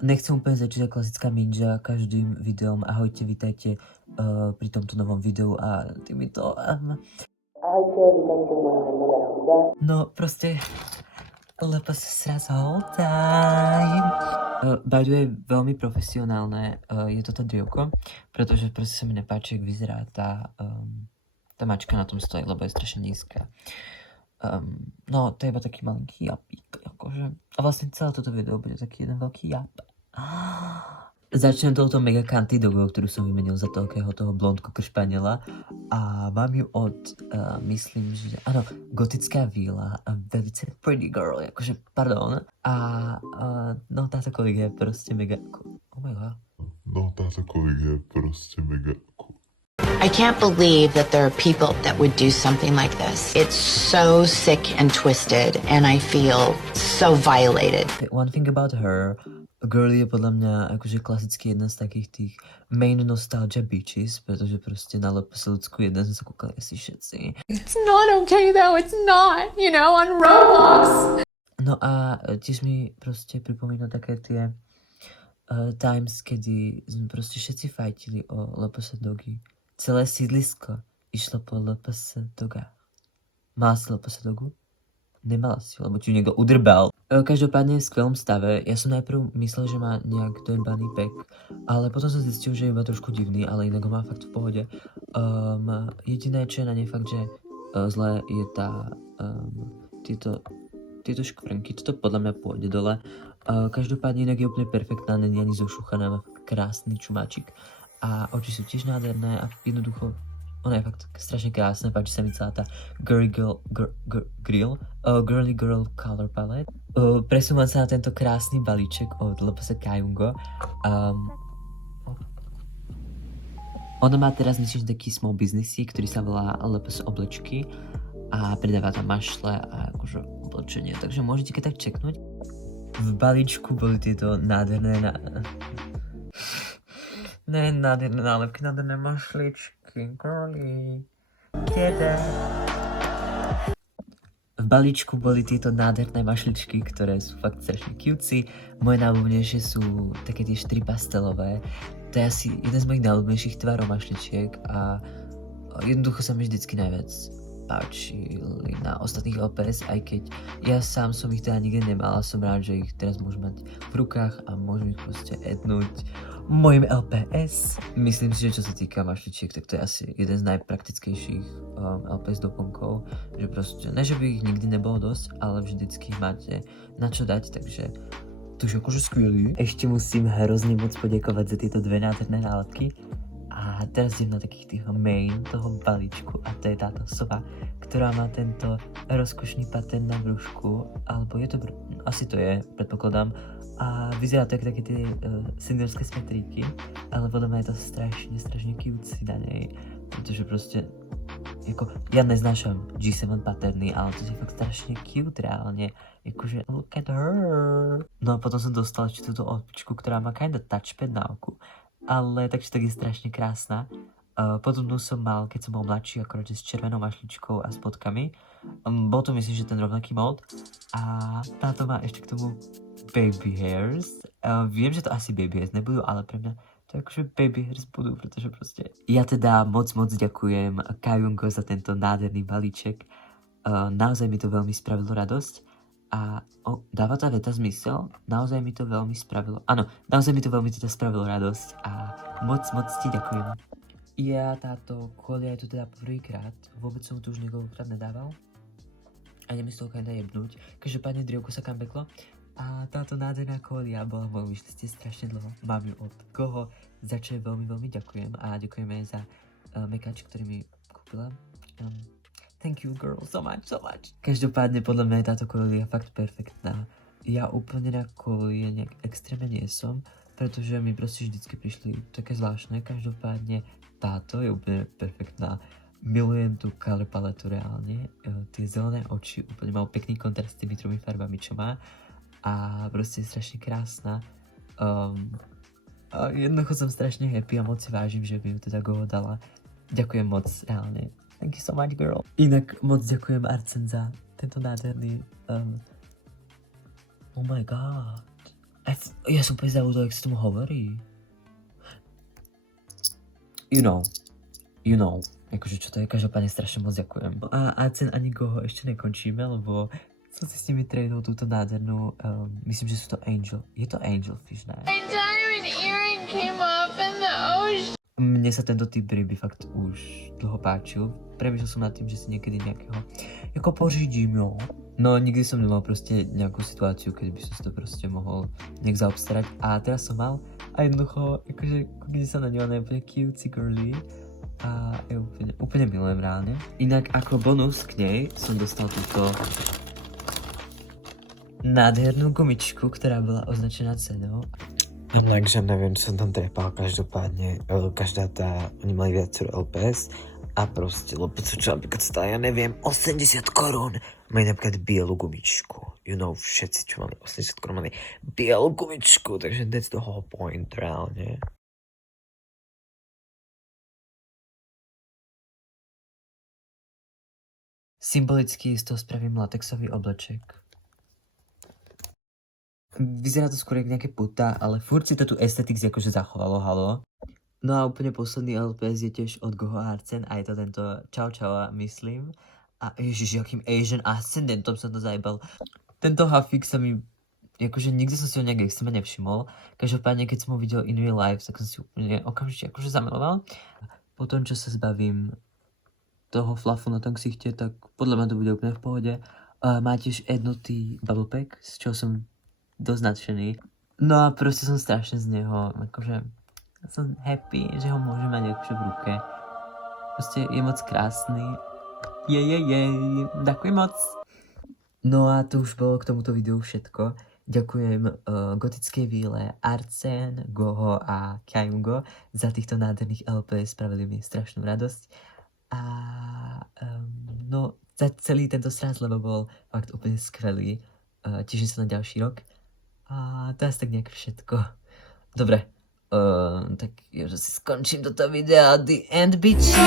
Nechcem úplne začať ako klasická ninja každým videom. Ahojte, vítajte pri tomto novom videu a týmito... Ahojte, vítajte u môjho nového videa. No proste... LPS sraz whole time. By the way, veľmi profesionálne je toto dievko, pretože proste sa mi nepáči, jak vyzerá tá mačka na tom stole, lebo je strašne nízka. No, to je iba taký malinký japík, akože. A vlastne celé toto video bude taký jeden veľký jap. Začnem touto mega kanty dogou, ktorú som vymenil za toho blondku kršpanela. A mám ju od, myslím, že áno, gotická víla, a velice pretty girl, akože, pardon. A no, táto kolík je proste mega, oh my god. No, táto kolík je proste mega cool. I can't believe that there are people that would do something like this. It's so sick and twisted, and I feel so violated. One thing about her, Girly je podľa mňa akože klasicky jedna z takých tých main nostalgia bitches, pretože proste na LPS ľudskú jeden sme sa kúkali asi všetci. It's not okay though, it's not, you know, on Roblox. No a tiež mi proste pripomína také tie times, kedy sme proste všetci fajtili o LPS dogy. Celé sídlisko išlo po LPS doga. Mala si LPS dogu? Nemala si, lebo ti ju niekto udrbal. Každopádne je v skvelom stave. Ja som najprv myslel, že má nejak dojebaný pek, ale potom som zistil, že je iba trošku divný, ale inak ho má fakt v pohode. Jediné, čo je na nej fakt, že zlé je tieto škvrnky. Toto podľa mňa pôjde dole. Každopádne inak je úplne perfektná, není ani zošuchaná, má fakt krásny čumáčik. A oči sú tiež nádherné a jednoducho ona je fakt strašne krásna, páči sa mi celá tá girly girl color palette. Presúvam sa na tento krásny balíček od LPS Kayungo. Ona má teraz, myslím, taký small businessík, ktorý sa volá LPS oblečky a predáva tam mašle a akože oblečenie, takže môžete keď tak čeknúť. V balíčku boli tieto nádherné nádherné nálepky, nádherné mašličky, girly. V balíčku boli tieto nádherné mašličky, ktoré sú fakt strašne cutesy. Moje najľúbenejšie sú také tie 4 pastelové. To je asi jeden z mojich najľúbenejších tvarov mašličiek a jednoducho sa mi vždycky najviac páčili na ostatných LPS, aj keď ja sám som ich teda nikdy nemal a som rád, že ich teraz môžem mať v rukách a môžem ich proste ednúť mojim LPS. Myslím si, že čo sa týka mašličiek, tak to je asi jeden z najpraktickejších LPS doplnkov, že proste, ne že by ich nikdy nebolo dosť, ale vždycky máte na čo dať, takže to je akože skvělý. Ešte musím hrozne moc poďakovať za tieto dve nádherné nálepky. A teraz idem na takých tých main toho balíčku a to je táto sova, ktorá má tento rozkošný pattern na brúšku, alebo je to, asi to je, predpokladám. A vyzerá to ako také tie synderské svetríky, ale podľa mňa je to strašne cutesy na nej, pretože proste, ako, ja neznášam G7 patterny, ale to je fakt strašne cute reálne, akože look at her. No a potom som dostal ešte túto opičku, ktorá má kinda touchpad na oku. Ale takže tak je strašne krásna. Podobnú som mal, keď som bol mladší, akorát s červenou mašličkou a s bodkami. Bol to myslím, že ten rovnaký mod. A táto má ešte k tomu baby hairs. Viem, že to asi baby hairs nebudú, ale pre mňa to akože baby hairs budú, pretože proste... Ja teda moc ďakujem Kayungo za tento nádherný balíček. Naozaj mi to veľmi spravilo radosť. A dáva tá veta zmysel? Naozaj mi to veľmi spravilo... Áno, naozaj mi to veľmi teda spravilo radosť a moc ti ďakujem. Ja táto kolia je tu teda prvýkrát, vôbec som tu už niekoľkokrát nedával. A idem z toho kinda jebnúť. Každopádne drievko sa comebacklo. A táto nádherná kolia bola v mojom wishliste strašne dlho. Mám ju od koho, za čo veľmi ďakujem. A ďakujeme aj za mekač, ktorý mi kúpila. Thank you girl, so much. Každopádne podľa mňa je táto kolia fakt perfektná. Ja úplne na kolie nejak extrémne nie som, pretože mi proste vždycky prišli také zvláštne. Každopádne táto je úplne perfektná. Milujem tú color paletu reálne. Tie zelené oči úplne majú pekný kontrast s tými tromi farbami, čo má. A proste je strašne krásna. A jednoducho som strašne happy a moc si vážim, že by ju teda Goho dala. Ďakujem moc reálne. Thank you so much, girl. Inak moc ďakujem Artsen za tento nádherný... Oh my god. Ja som úplne zabudol, jak sa tomu hovorí. You know. Akože čo to je, každopádne strašne moc ďakujem. A Arcen ani Goho ešte nekončíme, lebo som si s nimi tradol túto nádhernú, myslím, že sú to Angel. Je to Angelfish, ne? Diamond earring came up in the ocean. Mne sa tento typ ryby fakt už dlho páčil. Premýšľal som nad tým, že si niekedy nejakého ako pořídím, jo. No nikdy som nemal proste nejakú situáciu, keď by som si to proste mohol nejak zaobstarať. A teraz som mal a jednoducho, akože kúknite sa na ňu, ona je úplne cutesy girly. A je úplne milujem reálne. Inak ako bonus k nej som dostal túto nádhernú gumičku, ktorá bola označená cenou. Takže neviem, čo som tam trepal, každopádne, každá oni mali viacero LPS a proste, lebo čo napríklad stále, ja neviem, 80 korún. Mali napríklad bielu gumičku. Všetci, čo mali 80 korún, mali bielu gumičku, takže that's the whole point, reálne. Symbolicky z toho spravím latexový obleček. Vyzerá to skôr jak nejaké puta, ale furt si to tu aesthetics akože zachovalo, halo. No a úplne posledný LPS je tiež od Goho Arcen a je to tento Čau Čau, myslím. A ježiš, jakým Asian Ascendentom som to zajebal. Tento hafik sa mi, akože nikdy som si ho nejak extrémne nevšimol. Každopádne, keď som ho videl in real life, tak som si úplne okamžite akože zamiloval. Potom, čo sa zbavím toho flufu na tom ksichte, tak podľa mňa to bude úplne v pohode. Má tiež jednotý bubble pack, z čoho som dosť nadšený. No a proste som strašne z neho, akože som happy, že ho môžem mať akože v ruke. Proste je moc krásny. Ďakujem moc. No a to už bolo k tomuto videu všetko. Ďakujem Gotickej víle, Arcen, Goho a Kyungo za týchto nádherných LP, spravili mi strašnú radosť. A no, za celý tento sraz, lebo bol fakt úplne skvelý. Teším sa na ďalší rok. A to asi tak nejak všetko. Dobre, tak ja že si skončím toto video. The end, bitches.